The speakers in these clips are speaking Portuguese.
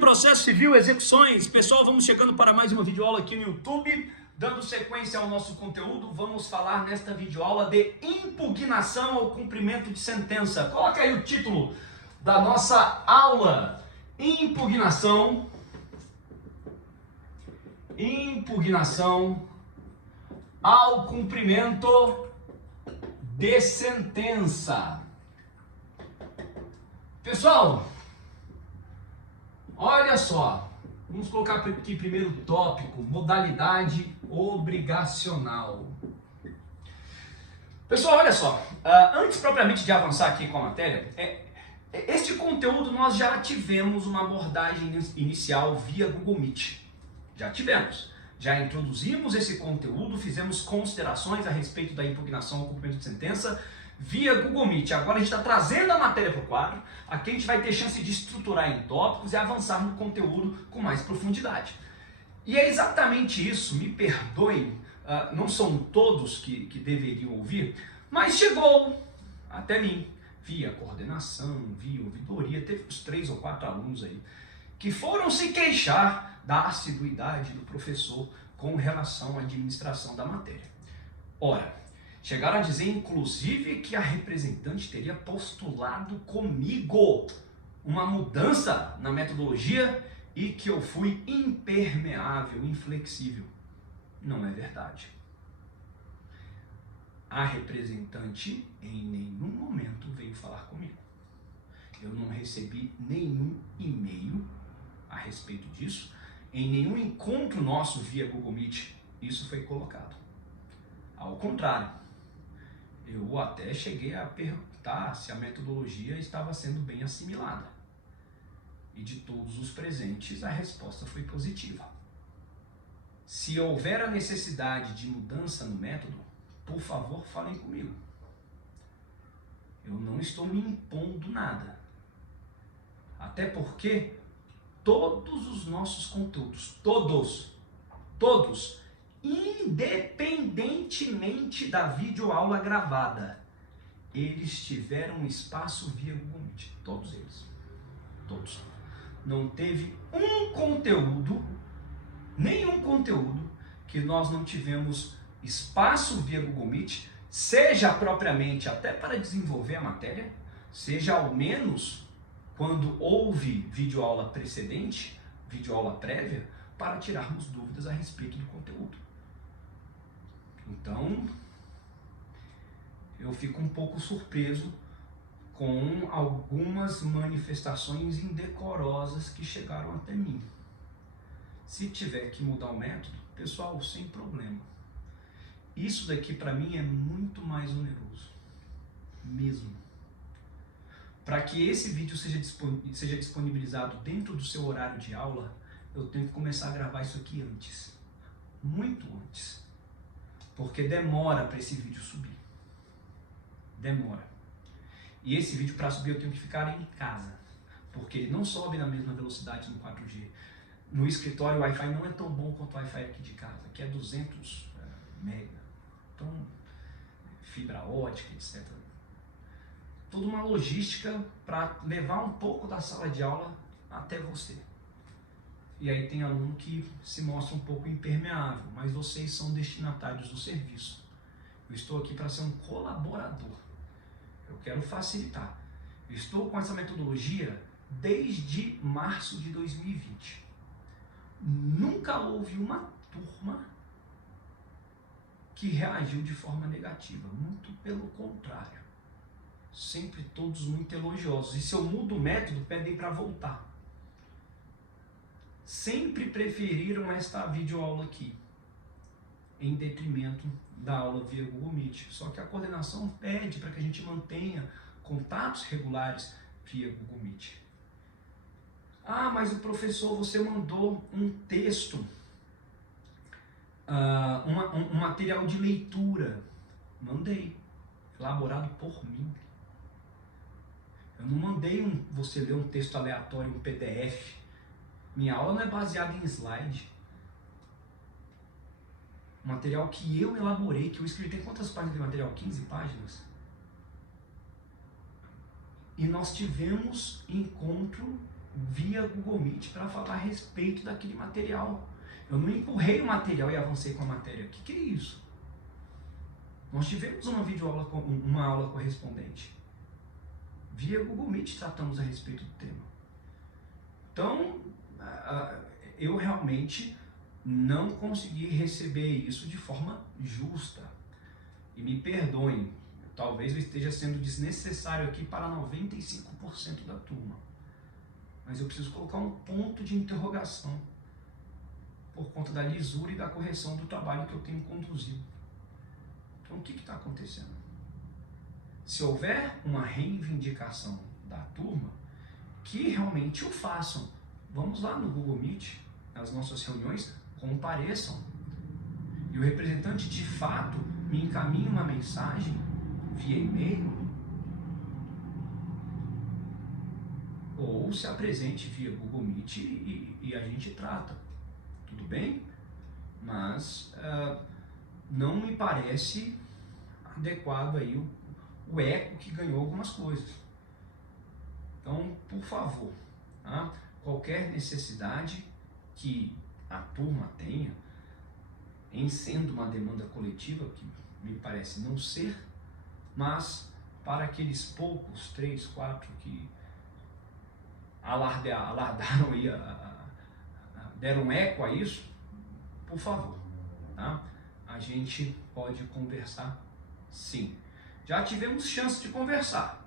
Processo Civil, Execuções. Pessoal, vamos chegando para mais uma videoaula aqui no YouTube. Dando sequência ao nosso conteúdo, vamos falar nesta videoaula de impugnação ao cumprimento de sentença. Coloca aí o título da nossa aula. Impugnação ao cumprimento de sentença. Pessoal, olha só, vamos colocar aqui primeiro tópico, modalidade obrigacional. Pessoal, olha só, antes propriamente de avançar aqui com a matéria, este conteúdo nós já tivemos uma abordagem inicial via Google Meet. Já introduzimos esse conteúdo, fizemos considerações a respeito da impugnação ao cumprimento de sentença via Google Meet. Agora a gente está trazendo a matéria para o quadro, aqui a gente vai ter chance de estruturar em tópicos e avançar no conteúdo com mais profundidade. E é exatamente isso, me perdoem, não são todos que deveriam ouvir, mas chegou até mim, via coordenação, via ouvidoria, teve uns 3 ou 4 alunos aí, que foram se queixar da assiduidade do professor com relação à administração da matéria. Ora, chegaram a dizer, inclusive, que a representante teria postulado comigo uma mudança na metodologia e que eu fui impermeável, inflexível. Não é verdade. A representante em nenhum momento veio falar comigo. Eu não recebi nenhum e-mail a respeito disso. Em nenhum encontro nosso via Google Meet isso foi colocado. Ao contrário, eu até cheguei a perguntar se a metodologia estava sendo bem assimilada. E de todos os presentes, a resposta foi positiva. Se houver a necessidade de mudança no método, por favor, falem comigo. Eu não estou me impondo nada. Até porque todos os nossos conteúdos, todos, independentemente da videoaula gravada, eles tiveram espaço via Google Meet, todos eles, todos. Não teve nenhum conteúdo que nós não tivemos espaço via Google Meet, seja propriamente até para desenvolver a matéria, seja ao menos quando houve videoaula precedente, videoaula prévia, para tirarmos dúvidas a respeito do conteúdo. Então, eu fico um pouco surpreso com algumas manifestações indecorosas que chegaram até mim. Se tiver que mudar o método, pessoal, sem problema. Isso daqui para mim é muito mais oneroso, mesmo. Para que esse vídeo seja disponibilizado dentro do seu horário de aula, eu tenho que começar a gravar isso aqui antes, muito antes. Porque demora para esse vídeo subir. Demora. E esse vídeo, para subir, eu tenho que ficar em casa. Porque ele não sobe na mesma velocidade no 4G. No escritório, o Wi-Fi não é tão bom quanto o Wi-Fi aqui de casa. Aqui é 200 mega. Então, fibra ótica, etc. Toda uma logística para levar um pouco da sala de aula até você. E aí tem aluno que se mostra um pouco impermeável, mas vocês são destinatários do serviço. Eu estou aqui para ser um colaborador. Eu quero facilitar. Eu estou com essa metodologia desde março de 2020. Nunca houve uma turma que reagiu de forma negativa. Muito pelo contrário. Sempre todos muito elogiosos. E se eu mudo o método, pedem para voltar. Sempre preferiram esta videoaula aqui, em detrimento da aula via Google Meet. Só que a coordenação pede para que a gente mantenha contatos regulares via Google Meet. Ah, mas o professor, você mandou um texto, um material de leitura. Mandei, elaborado por mim. Eu não mandei você ler um texto aleatório, um PDF. Minha aula não é baseada em slide. O material que eu elaborei, que eu escrevi, tem quantas páginas de material? 15 páginas? E nós tivemos encontro via Google Meet para falar a respeito daquele material. Eu não empurrei o material e avancei com a matéria. O que é isso? Nós tivemos uma aula correspondente. Via Google Meet tratamos a respeito do tema. Então, eu realmente não consegui receber isso de forma justa. E me perdoem, talvez eu esteja sendo desnecessário aqui para 95% da turma. Mas eu preciso colocar um ponto de interrogação por conta da lisura e da correção do trabalho que eu tenho conduzido. Então, o que está acontecendo? Se houver uma reivindicação da turma, que realmente o façam. Vamos lá no Google Meet, nas nossas reuniões, compareçam. E o representante, de fato, me encaminha uma mensagem via e-mail, ou se apresente via Google Meet e a gente trata. Tudo bem? Mas não me parece adequado aí o eco que ganhou algumas coisas. Então, por favor, tá? Qualquer necessidade que a turma tenha, em sendo uma demanda coletiva, que me parece não ser, mas para aqueles poucos, 3, 4, que alardaram aí, deram eco a isso, por favor, tá? A gente pode conversar sim. Já tivemos chance de conversar.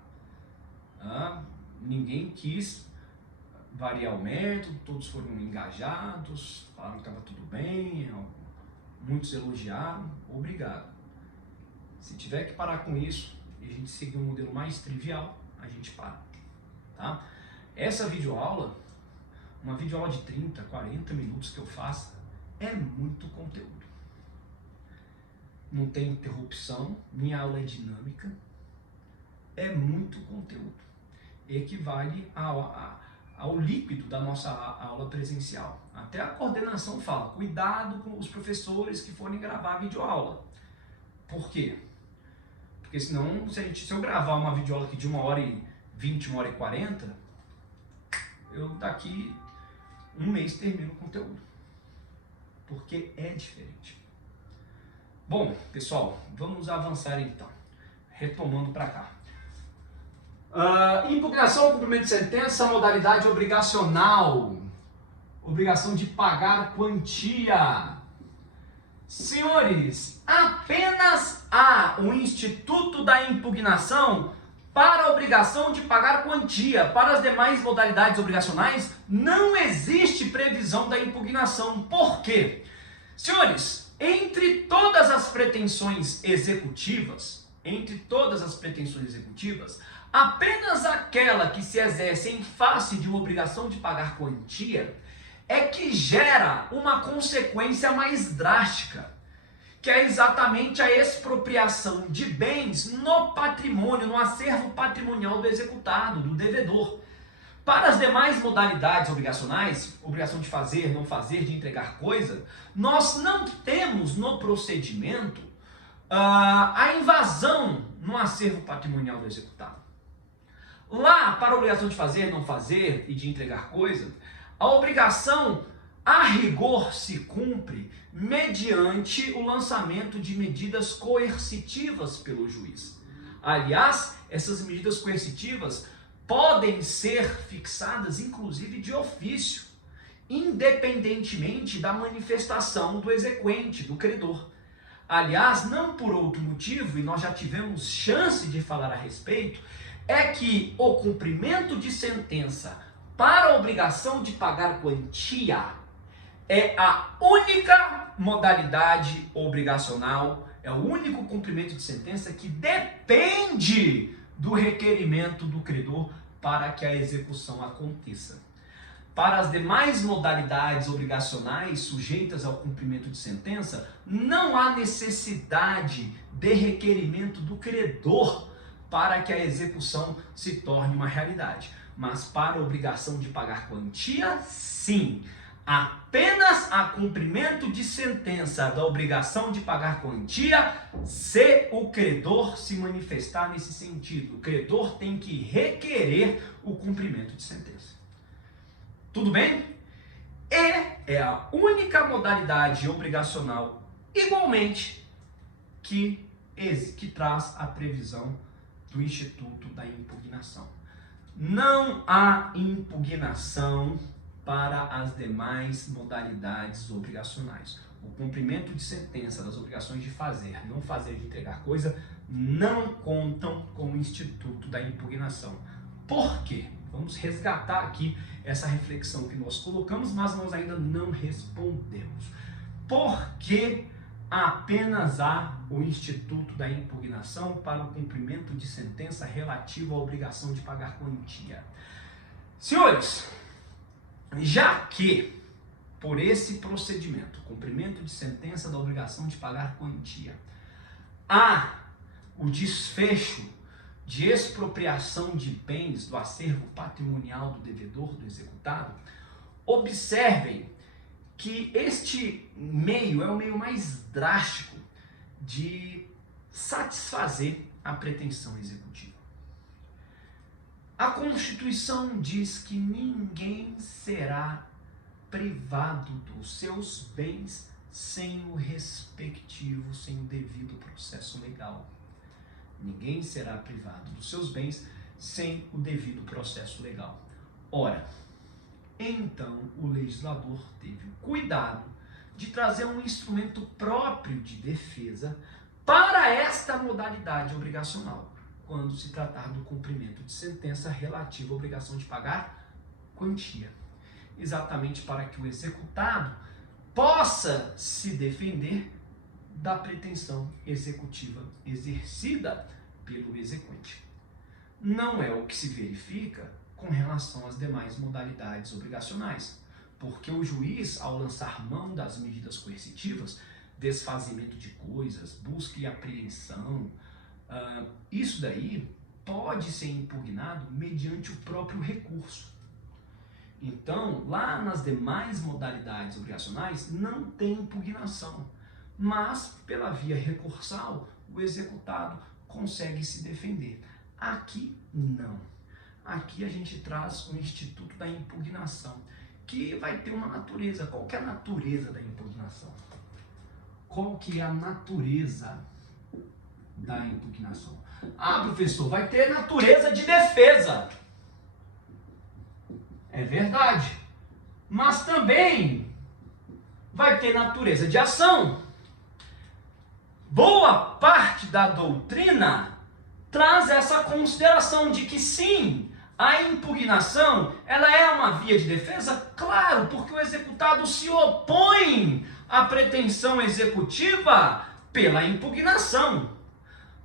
Ninguém quis variar o método, todos foram engajados, falaram que estava tudo bem, muitos elogiaram, obrigado. Se tiver que parar com isso e a gente seguir um modelo mais trivial, a gente para. Tá? Essa videoaula, uma videoaula de 30, 40 minutos que eu faça, é muito conteúdo. Não tem interrupção, minha aula é dinâmica, é muito conteúdo. Equivale ao líquido da nossa aula presencial. Até a coordenação fala, cuidado com os professores que forem gravar a videoaula. Por quê? Porque senão, se eu gravar uma videoaula aqui de 1h20, 1h40, eu daqui um mês termino o conteúdo. Porque é diferente. Bom, pessoal, vamos avançar então. Retomando para cá. Impugnação, cumprimento de sentença, modalidade obrigacional. Obrigação de pagar quantia. Senhores, apenas há o Instituto da Impugnação para a obrigação de pagar quantia. Para as demais modalidades obrigacionais, não existe previsão da impugnação. Por quê? Senhores, entre todas as pretensões executivas, apenas aquela que se exerce em face de uma obrigação de pagar quantia é que gera uma consequência mais drástica, que é exatamente a expropriação de bens no patrimônio, no acervo patrimonial do executado, do devedor. Para as demais modalidades obrigacionais, obrigação de fazer, não fazer, de entregar coisa, nós não temos no procedimento a invasão no acervo patrimonial do executado. Lá, para a obrigação de fazer, não fazer e de entregar coisa, a obrigação, a rigor, se cumpre mediante o lançamento de medidas coercitivas pelo juiz. Aliás, essas medidas coercitivas podem ser fixadas, inclusive, de ofício, independentemente da manifestação do exequente, do credor. Aliás, não por outro motivo, e nós já tivemos chance de falar a respeito, é que o cumprimento de sentença para a obrigação de pagar quantia é a única modalidade obrigacional, é o único cumprimento de sentença que depende do requerimento do credor para que a execução aconteça. Para as demais modalidades obrigacionais sujeitas ao cumprimento de sentença, não há necessidade de requerimento do credor para que a execução se torne uma realidade. Mas para a obrigação de pagar quantia, sim. Apenas a cumprimento de sentença da obrigação de pagar quantia, se o credor se manifestar nesse sentido. O credor tem que requerer o cumprimento de sentença. Tudo bem? E é a única modalidade obrigacional, igualmente, que traz a previsão do Instituto da Impugnação. Não há impugnação para as demais modalidades obrigacionais. O cumprimento de sentença das obrigações de fazer, não fazer, de entregar coisa, não contam como Instituto da Impugnação. Por quê? Vamos resgatar aqui essa reflexão que nós colocamos, mas nós ainda não respondemos. Por que apenas há o Instituto da Impugnação para o cumprimento de sentença relativa à obrigação de pagar quantia? Senhores, já que por esse procedimento, cumprimento de sentença da obrigação de pagar quantia, há o desfecho de expropriação de bens do acervo patrimonial do devedor, do executado, observem que este meio é o meio mais drástico de satisfazer a pretensão executiva. A Constituição diz que ninguém será privado dos seus bens sem o respectivo, sem o devido processo legal. Ninguém será privado dos seus bens sem o devido processo legal. Ora, então o legislador teve o cuidado de trazer um instrumento próprio de defesa para esta modalidade obrigacional, quando se tratar do cumprimento de sentença relativa à obrigação de pagar quantia. Exatamente para que o executado possa se defender da pretensão executiva exercida pelo exequente. Não é o que se verifica com relação às demais modalidades obrigacionais, porque o juiz, ao lançar mão das medidas coercitivas, desfazimento de coisas, busca e apreensão, isso daí pode ser impugnado mediante o próprio recurso. Então, lá nas demais modalidades obrigacionais, não tem impugnação, mas pela via recursal, o executado consegue se defender. Aqui, não. Aqui a gente traz o Instituto da Impugnação, que vai ter uma natureza. Qual que é a natureza da impugnação? Qual que é a natureza da impugnação? Ah, professor, vai ter natureza de defesa. É verdade. Mas também vai ter natureza de ação. Boa parte da doutrina traz essa consideração de que sim, a impugnação, ela é uma via de defesa? Claro, porque o executado se opõe à pretensão executiva pela impugnação.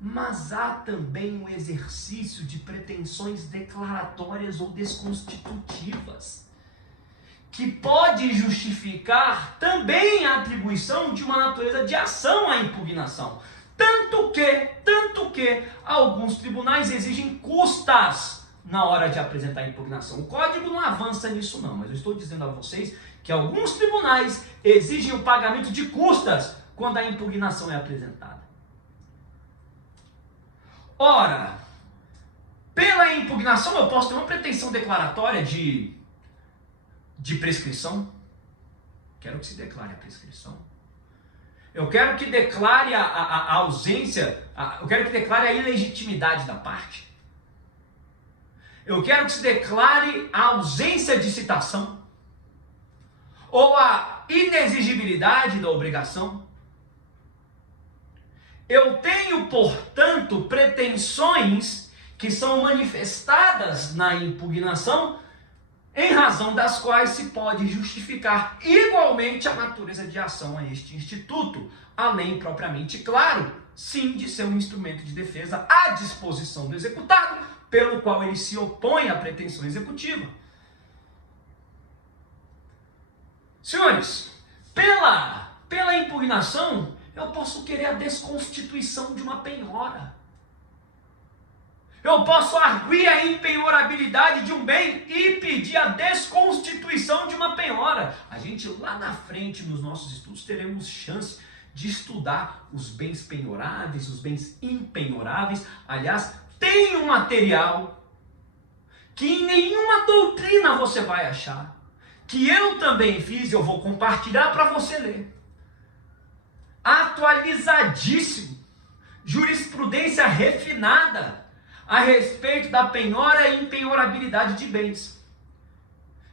Mas há também o exercício de pretensões declaratórias ou desconstitutivas, que pode justificar também a atribuição de uma natureza de ação à impugnação. Tanto que alguns tribunais exigem custas na hora de apresentar a impugnação. O código não avança nisso não, mas eu estou dizendo a vocês que alguns tribunais exigem o pagamento de custas quando a impugnação é apresentada. Ora, pela impugnação eu posso ter uma pretensão declaratória de prescrição. Quero que se declare a prescrição. Eu quero que declare a ausência, eu quero que declare a ilegitimidade da parte. Eu quero que se declare a ausência de citação ou a inexigibilidade da obrigação. Eu tenho, portanto, pretensões que são manifestadas na impugnação, em razão das quais se pode justificar igualmente a natureza de ação a este instituto, além propriamente, claro, sim, de ser um instrumento de defesa à disposição do executado, pelo qual ele se opõe à pretensão executiva. Senhores, pela impugnação, eu posso querer a desconstituição de uma penhora. Eu posso arguir a impenhorabilidade de um bem e pedir a desconstituição de uma penhora. A gente lá na frente, nos nossos estudos, teremos chance de estudar os bens penhoráveis, os bens impenhoráveis. Aliás, tem um material que em nenhuma doutrina você vai achar, que eu também fiz, eu vou compartilhar para você ler. Atualizadíssimo, jurisprudência refinada a respeito da penhora e empenhorabilidade de bens.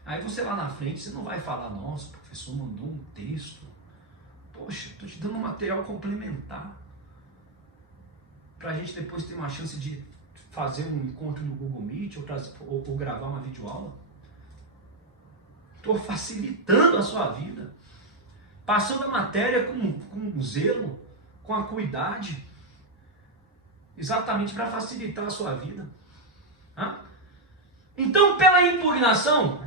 Aí você lá na frente, você não vai falar, nossa, o professor mandou um texto. Poxa, estou te dando um material complementar para a gente depois ter uma chance de fazer um encontro no Google Meet ou gravar uma videoaula. Estou facilitando a sua vida, passando a matéria com zelo, com acuidade, exatamente para facilitar a sua vida. Então, pela impugnação,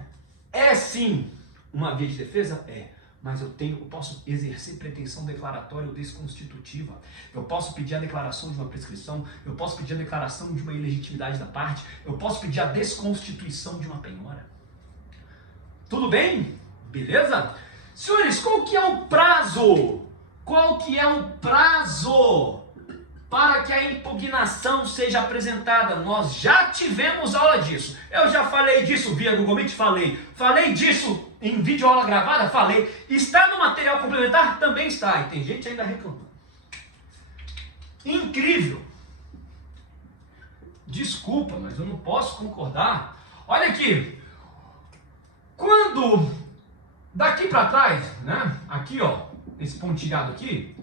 é sim uma via de defesa? É. Mas eu posso exercer pretensão declaratória ou desconstitutiva. Eu posso pedir a declaração de uma prescrição, eu posso pedir a declaração de uma ilegitimidade da parte, eu posso pedir a desconstituição de uma penhora. Tudo bem? Beleza? Senhores, qual que é o prazo? Qual que é o prazo para que a impugnação seja apresentada? Nós já tivemos aula disso. Eu já falei disso via Google Meet? Falei disso em videoaula gravada? Falei. Está no material complementar? Também está. E tem gente ainda reclamando. Incrível. Desculpa, mas eu não posso concordar. Olha aqui. Quando daqui para trás, né? Aqui, ó, esse pontilhado aqui,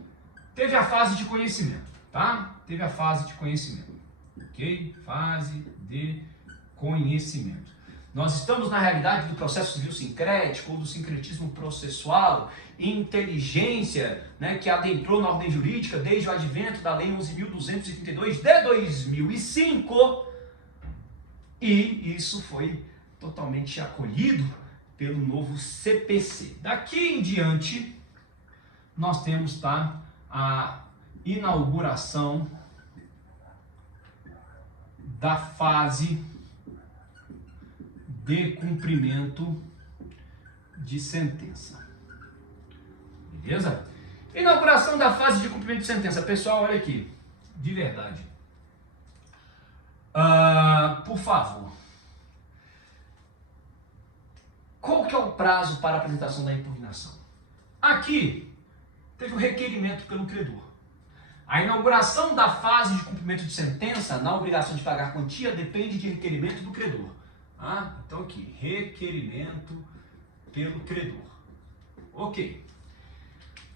teve a fase de conhecimento, tá? Teve a fase de conhecimento. Ok? Fase de conhecimento. Nós estamos na realidade do processo civil sincrético ou do sincretismo processual, inteligência, né, que adentrou na ordem jurídica desde o advento da Lei 11.232 de 2005, e isso foi totalmente acolhido pelo novo CPC. Daqui em diante, nós temos, tá, a inauguração da fase de cumprimento de sentença. Beleza? Inauguração da fase de cumprimento de sentença. Pessoal, olha aqui. De verdade. Por favor. Qual que é o prazo para a apresentação da impugnação? Aqui, teve o requerimento pelo credor. A inauguração da fase de cumprimento de sentença na obrigação de pagar quantia depende de requerimento do credor. Então aqui, requerimento pelo credor. Ok.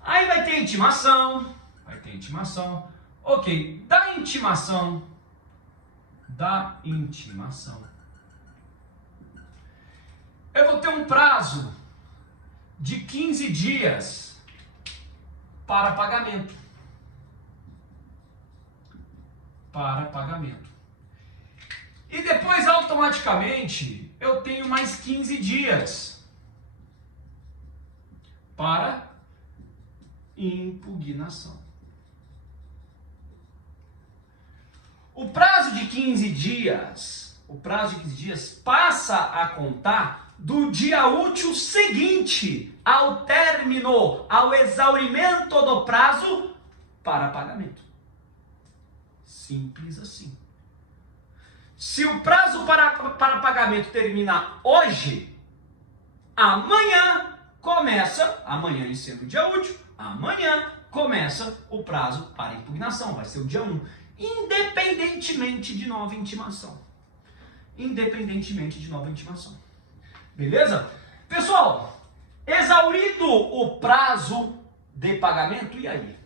Aí vai ter intimação. Ok. Da intimação. Eu vou ter um prazo de 15 dias para pagamento. E depois, automaticamente, eu tenho mais 15 dias para impugnação. O prazo de 15 dias passa a contar do dia útil seguinte ao término, ao exaurimento do prazo para pagamento. Simples assim. Se o prazo para pagamento termina hoje, amanhã em sendo o dia útil, amanhã começa o prazo para impugnação, vai ser o dia 1, independentemente de nova intimação. Beleza? Pessoal, exaurido o prazo de pagamento, e aí?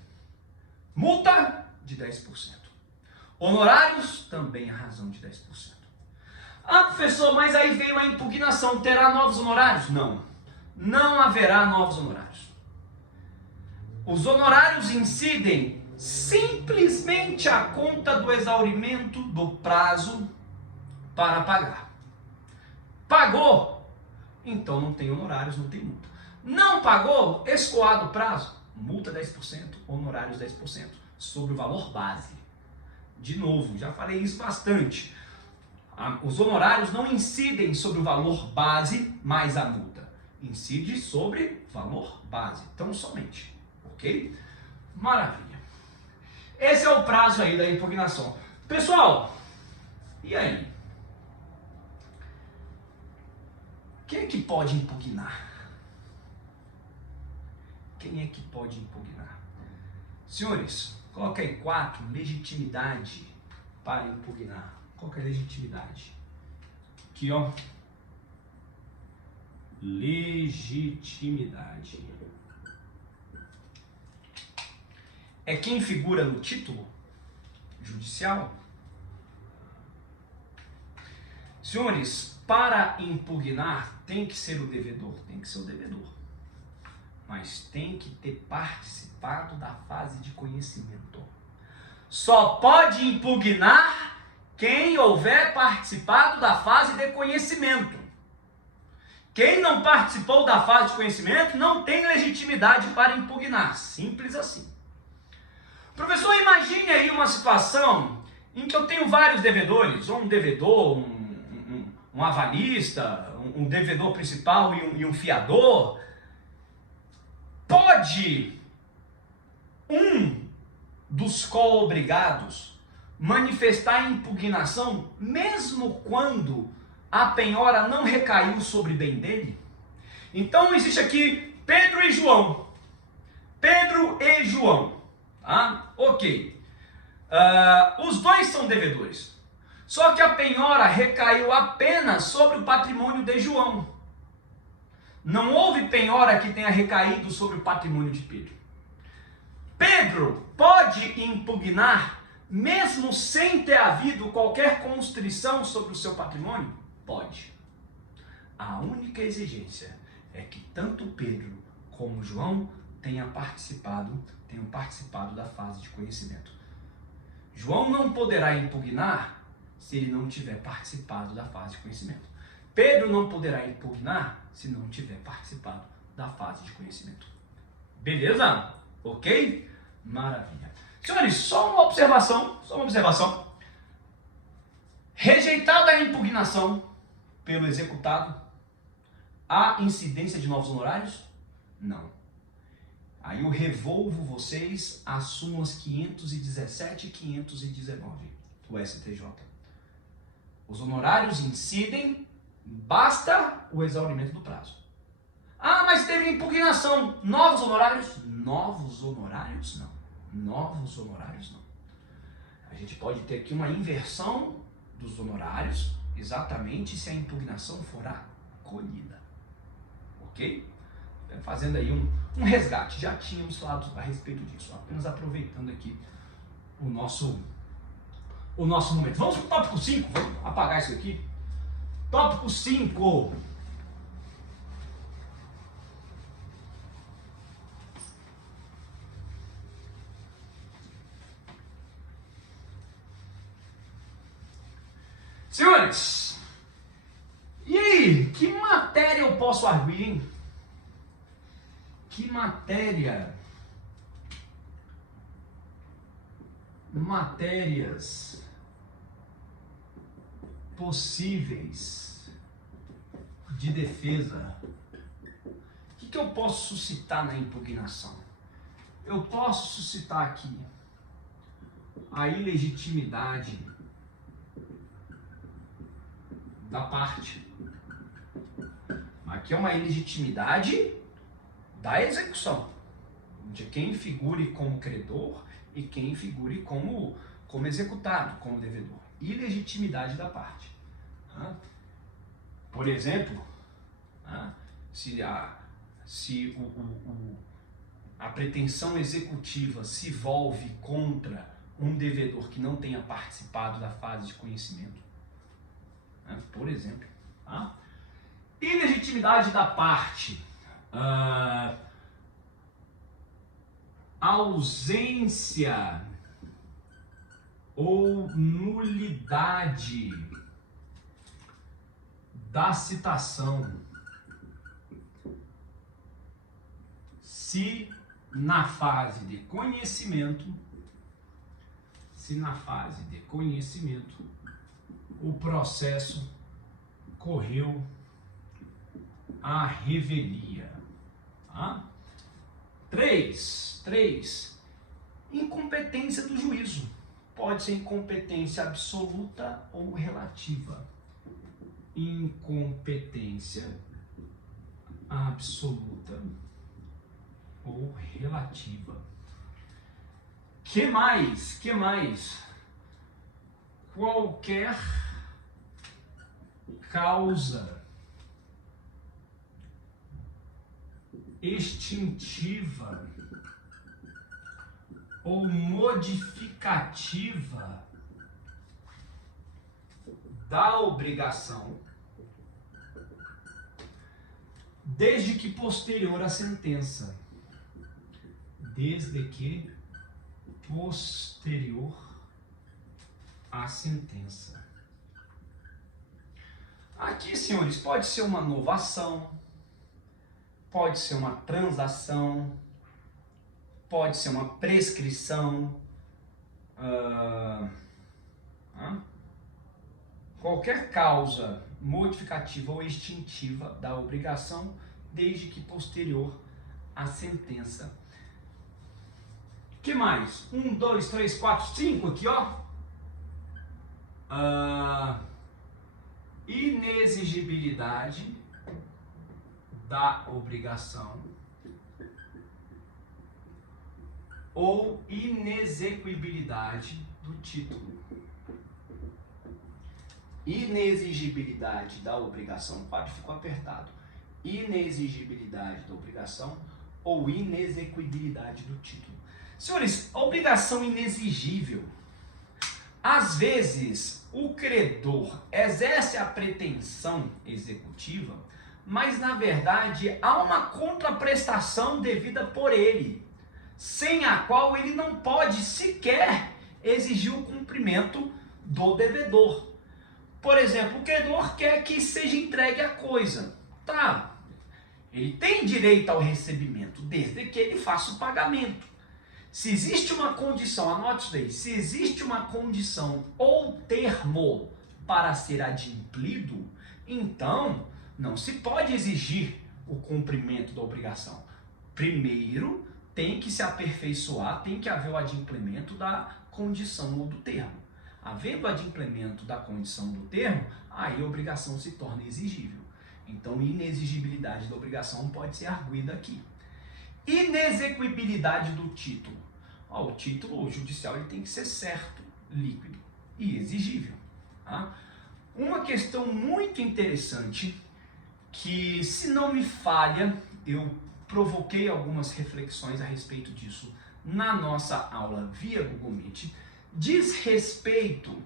Multa de 10%. Honorários, também a razão de 10%. Professor, mas aí veio a impugnação, terá novos honorários? Não haverá novos honorários. Os honorários incidem simplesmente a conta do exaurimento do prazo para pagar. Pagou? Então não tem honorários, não tem multa. Não pagou? Escoado o prazo, multa 10%, honorários 10%, sobre o valor base. De novo, já falei isso bastante. Os honorários não incidem sobre o valor base mais a multa. Incide sobre valor base, tão somente. Ok? Maravilha. Esse é o prazo aí da impugnação. Pessoal, e aí? Quem é que pode impugnar? Quem é que pode impugnar? Senhores, coloca aí 4, legitimidade para impugnar. Qual que é a legitimidade? Aqui, ó. Legitimidade. É quem figura no título judicial? Senhores, para impugnar tem que ser o devedor? Tem que ser o devedor. Mas tem que ter participado da fase de conhecimento. Só pode impugnar quem houver participado da fase de conhecimento. Quem não participou da fase de conhecimento não tem legitimidade para impugnar. Simples assim. Professor, imagine aí uma situação em que eu tenho vários devedores, ou um devedor, um avalista, um devedor principal e um fiador. Pode um dos co-obrigados manifestar impugnação mesmo quando a penhora não recaiu sobre bem dele? Então existe aqui Pedro e João. Pedro e João. Tá? Ok. Os dois são devedores. Só que a penhora recaiu apenas sobre o patrimônio de João. Não houve penhora que tenha recaído sobre o patrimônio de Pedro. Pedro pode impugnar mesmo sem ter havido qualquer constrição sobre o seu patrimônio? Pode. A única exigência é que tanto Pedro como João tenham participado da fase de conhecimento. João não poderá impugnar se ele não tiver participado da fase de conhecimento. Pedro não poderá impugnar se não tiver participado da fase de conhecimento. Beleza? Ok? Maravilha. Senhores, só uma observação. Rejeitada a impugnação pelo executado, há incidência de novos honorários? Não. Aí eu revolvo vocês às súmulas 517 e 519 do STJ. Os honorários incidem, basta o exaurimento do prazo. Ah, mas teve impugnação. Novos honorários? Novos honorários não. Novos honorários não. A gente pode ter aqui uma inversão dos honorários, exatamente se a impugnação for acolhida. Ok? Fazendo aí um resgate. Já tínhamos falado a respeito disso. Apenas aproveitando aqui o nosso momento. Vamos para o tópico 5. Vamos apagar isso aqui. Tópico 5. Senhores, e aí? Que matéria eu posso arguir, hein? Que matérias possíveis de defesa. O que eu posso suscitar na impugnação? Eu posso suscitar aqui a ilegitimidade da parte. Aqui é uma ilegitimidade da execução, de quem figure como credor e quem figure como executado, como devedor. Ilegitimidade da parte. Por exemplo, se a pretensão executiva se volve contra um devedor que não tenha participado da fase de conhecimento, por exemplo. Ilegitimidade da parte. Ausência ou nulidade da citação se na fase de conhecimento o processo correu à revelia. 3. Incompetência do juízo. Pode ser incompetência absoluta ou relativa. Incompetência absoluta ou relativa. Que mais? Que mais? Qualquer causa extintiva ou modificativa da obrigação, desde que posterior à sentença. Desde que posterior à sentença. Aqui, senhores, pode ser uma novação, pode ser uma transação, pode ser uma prescrição, qualquer causa modificativa ou extintiva da obrigação, desde que posterior à sentença. Que mais? 1, 2, 3, 4, 5 aqui, ó. Inexigibilidade da obrigação ou inexequibilidade do título. Inexigibilidade da obrigação, quase ficou apertado. Inexigibilidade da obrigação ou inexequibilidade do título. Senhores, obrigação inexigível. Às vezes, o credor exerce a pretensão executiva, mas na verdade há uma contraprestação devida por ele, sem a qual ele não pode sequer exigir o cumprimento do devedor. Por exemplo, o credor quer que seja entregue a coisa. Tá, ele tem direito ao recebimento, desde que ele faça o pagamento. Se existe uma condição, anote isso daí, se existe uma condição ou termo para ser adimplido, então não se pode exigir o cumprimento da obrigação. Primeiro tem que se aperfeiçoar, tem que haver o adimplemento da condição ou do termo. Havendo o adimplemento da condição do termo, aí a obrigação se torna exigível. Então, inexigibilidade da obrigação pode ser arguida aqui. Inexequibilidade do título. O título judicial ele tem que ser certo, líquido e exigível. Tá? Uma questão muito interessante que, se não me falha, eu provoquei algumas reflexões a respeito disso na nossa aula via Google Meet, diz respeito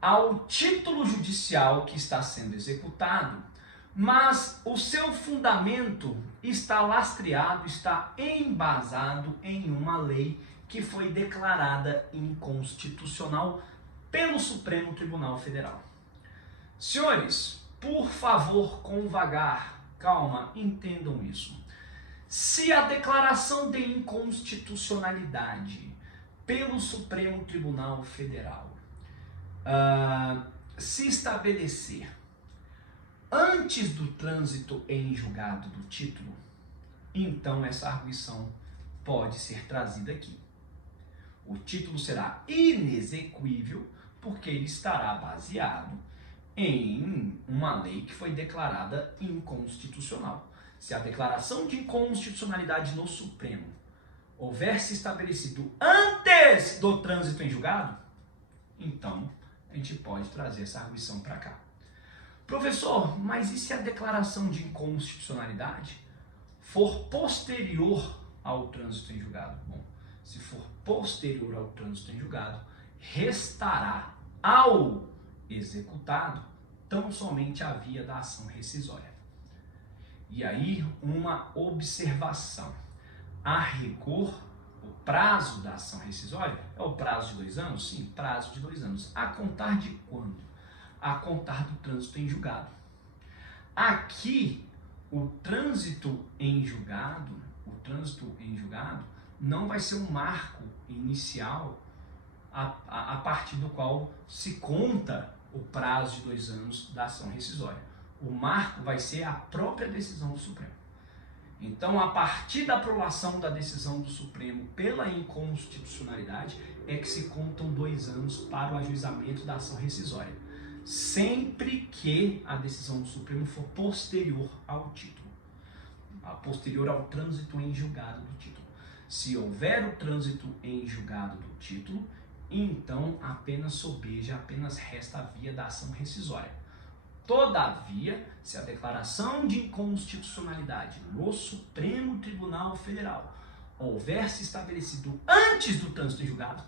ao título judicial que está sendo executado, mas o seu fundamento está lastreado, está embasado em uma lei que foi declarada inconstitucional pelo Supremo Tribunal Federal. Senhores, por favor, com vagar, calma, entendam isso. Se a declaração de inconstitucionalidade pelo Supremo Tribunal Federal se estabelecer antes do trânsito em julgado do título, então essa arguição pode ser trazida aqui. O título será inexequível porque ele estará baseado em uma lei que foi declarada inconstitucional. Se a declaração de inconstitucionalidade no Supremo houver se estabelecido antes do trânsito em julgado, então a gente pode trazer essa arguição para cá. Professor, mas e se a declaração de inconstitucionalidade for posterior ao trânsito em julgado? Bom, se for posterior ao trânsito em julgado, restará ao executado tão somente a via da ação rescisória. E aí, uma observação. A rigor, o prazo da ação rescisória é o prazo de 2 anos? Sim, prazo de 2 anos. A contar de quando? A contar do trânsito em julgado. Aqui, o trânsito em julgado não vai ser um marco inicial a partir do qual se conta o prazo de 2 anos da ação rescisória. O marco vai ser a própria decisão do Supremo. Então, a partir da aprovação da decisão do Supremo pela inconstitucionalidade, é que se contam 2 anos para o ajuizamento da ação rescisória, sempre que a decisão do Supremo for posterior ao título. posterior ao trânsito em julgado do título. Se houver o trânsito em julgado do título, então apenas resta a via da ação rescisória. Todavia, se a declaração de inconstitucionalidade no Supremo Tribunal Federal houver se estabelecido antes do trânsito em julgado,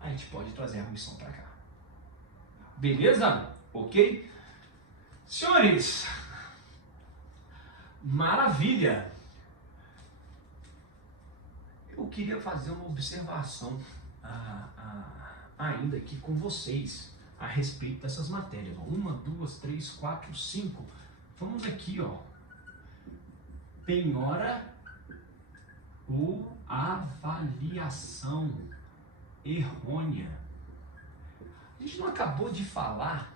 a gente pode trazer a remissão para cá. Beleza? Ok? Senhores, maravilha! Eu queria fazer uma observação ainda aqui com vocês a respeito dessas matérias. 1, 2, 3, 4, 5. Vamos aqui, ó. Penhora ou avaliação errônea. A gente não acabou de falar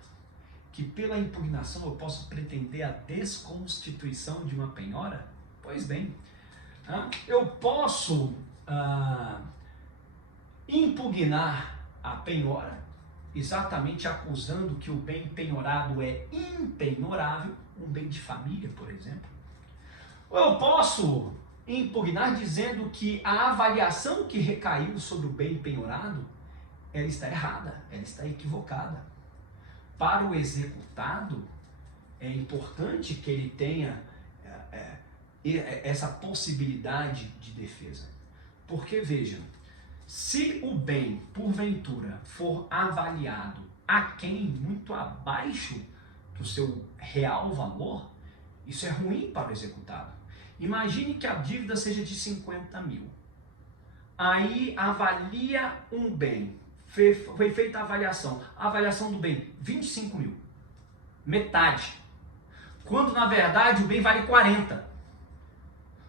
que pela impugnação eu posso pretender a desconstituição de uma penhora? Pois bem, eu posso impugnar a penhora, exatamente acusando que o bem penhorado é impenhorável, um bem de família, por exemplo. Ou eu posso impugnar dizendo que a avaliação que recaiu sobre o bem penhorado, ela está errada, ela está equivocada. Para o executado, é importante que ele tenha essa possibilidade de defesa. Porque, vejam, se o bem, porventura, for avaliado aquém, muito abaixo do seu real valor, isso é ruim para o executado. Imagine que a dívida seja de 50 mil. Aí avalia um bem, foi feita a avaliação do bem, 25 mil. Metade. Quando na verdade o bem vale 40.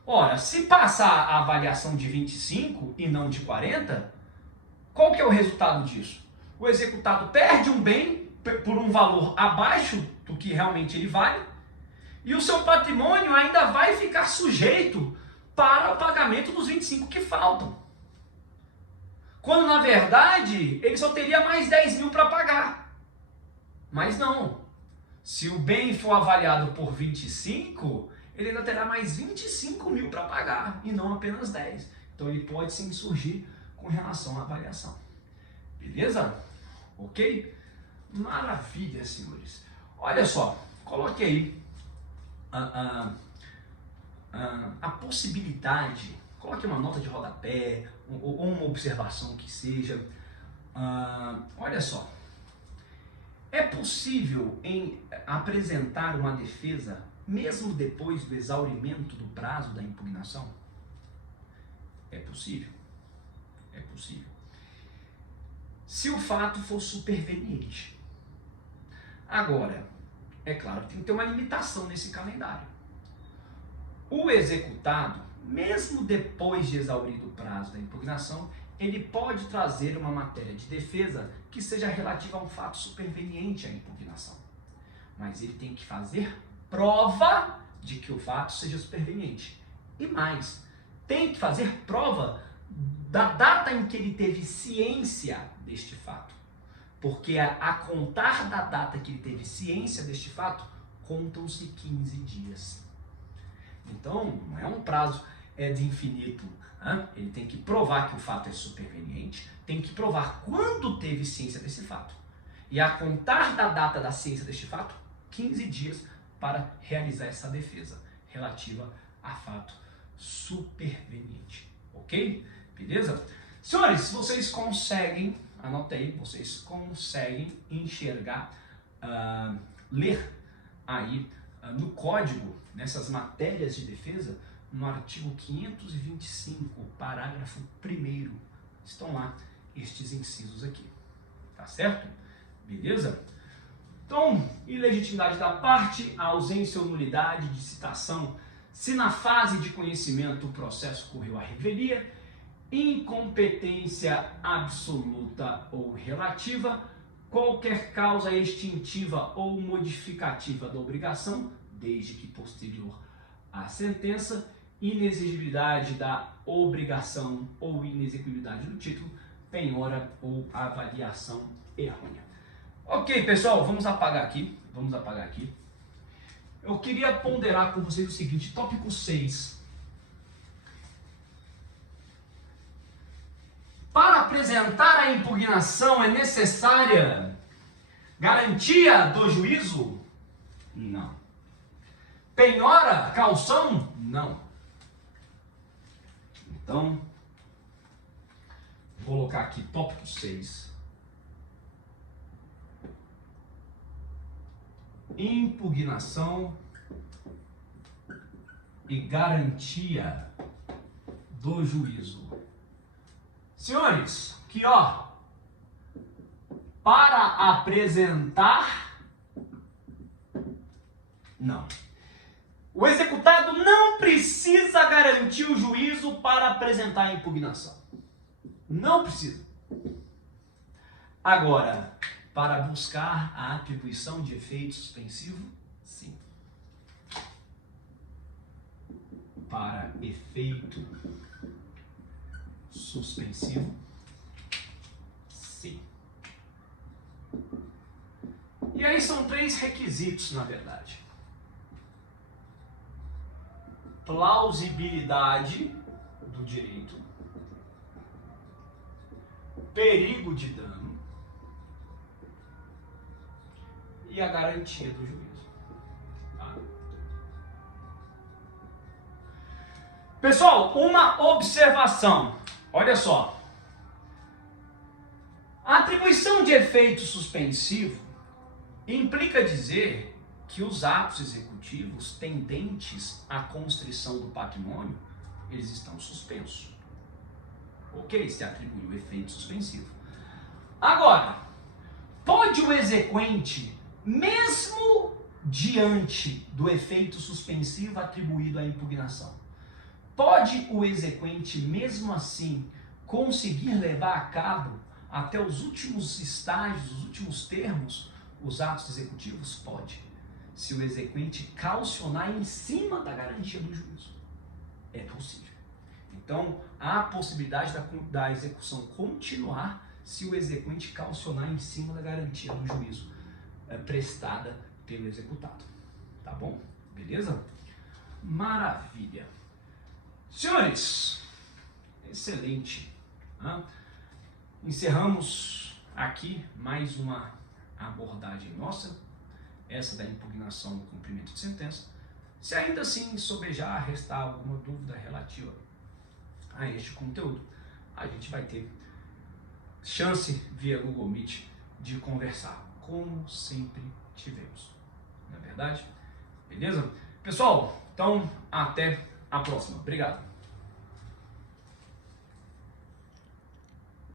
Ora, se passar a avaliação de 25 e não de 40, qual que é o resultado disso? O executado perde um bem por um valor abaixo do que realmente ele vale e o seu patrimônio ainda vai ficar sujeito para o pagamento dos 25 que faltam. Quando na verdade ele só teria mais 10 mil para pagar. Mas não. Se o bem for avaliado por 25, ele ainda terá mais 25 mil para pagar e não apenas 10. Então ele pode se insurgir com relação à avaliação. Beleza? Ok? Maravilha, senhores. Olha só, coloque aí a possibilidade, coloque uma nota de rodapé ou uma observação que seja. Olha só, é possível apresentar uma defesa mesmo depois do exaurimento do prazo da impugnação? É possível. É possível. Se o fato for superveniente. Agora, é claro que tem que ter uma limitação nesse calendário. O executado, mesmo depois de exaurido o prazo da impugnação, ele pode trazer uma matéria de defesa que seja relativa a um fato superveniente à impugnação. Mas ele tem que fazer prova de que o fato seja superveniente. E mais, tem que fazer prova da data em que ele teve ciência deste fato. Porque a contar da data que ele teve ciência deste fato, contam-se 15 dias. Então, não é um prazo de infinito. Ele tem que provar que o fato é superveniente, tem que provar quando teve ciência desse fato. E a contar da data da ciência deste fato, 15 dias para realizar essa defesa relativa a fato superveniente. Ok? Beleza? Senhores, vocês conseguem, anota aí, vocês conseguem enxergar, ler aí no código, nessas matérias de defesa, no artigo 525, parágrafo 1º, estão lá estes incisos aqui. Tá certo? Beleza? Então, ilegitimidade da parte, ausência ou nulidade de citação, se na fase de conhecimento o processo correu à revelia, incompetência absoluta ou relativa, qualquer causa extintiva ou modificativa da obrigação, desde que posterior à sentença, inexigibilidade da obrigação ou inexequibilidade do título, penhora ou avaliação errônea. Ok, pessoal, vamos apagar aqui. Eu queria ponderar com vocês o seguinte, tópico 6. apresentar a impugnação é necessária garantia do juízo? Não. Penhora, caução? Não. Então, vou colocar aqui tópico 6. Impugnação e garantia do juízo. Senhores, aqui ó, para apresentar, não. O executado não precisa garantir o juízo para apresentar a impugnação. Não precisa. Agora, para buscar a atribuição de efeito suspensivo, sim. Para efeito suspensivo, sim. E aí são 3 requisitos, na verdade. Plausibilidade do direito, perigo de dano e a garantia do juízo. Tá? Pessoal, uma observação. Olha só. A atribuição de efeito suspensivo implica dizer que os atos executivos tendentes à constrição do patrimônio, eles estão suspensos. Ok? Se atribui o efeito suspensivo. Agora, pode o exequente, mesmo diante do efeito suspensivo atribuído à impugnação, pode o exequente, mesmo assim, conseguir levar a cabo até os últimos estágios, os últimos termos, os atos executivos? Pode. Se o exequente calcionar em cima da garantia do juízo. É possível. Então, há a possibilidade da execução continuar se o exequente calcionar em cima da garantia do juízo prestada pelo executado. Tá bom? Beleza? Maravilha. Senhores, excelente. Encerramos aqui mais uma abordagem nossa, essa da impugnação no cumprimento de sentença. Se ainda assim sobejar, restar alguma dúvida relativa a este conteúdo, a gente vai ter chance via Google Meet de conversar, como sempre tivemos. Não é verdade? Beleza? Pessoal, então até a próxima. Obrigado.